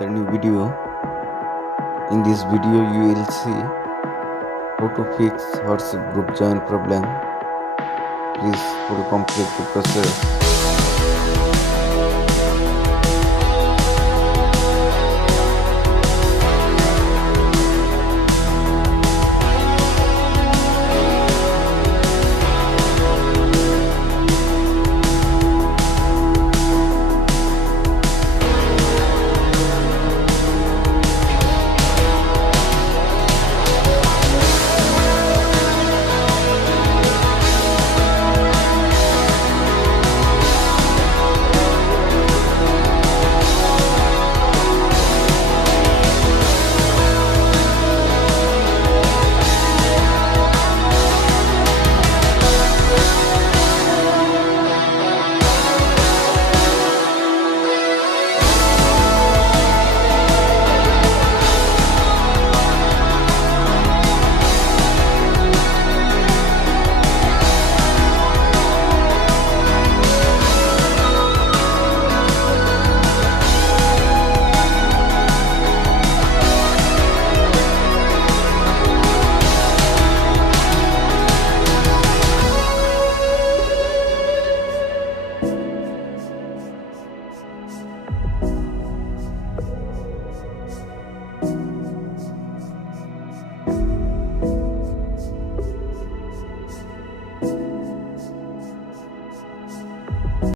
another new video. In this video you will see how to fix WhatsApp group join problem. Please fully complete the process.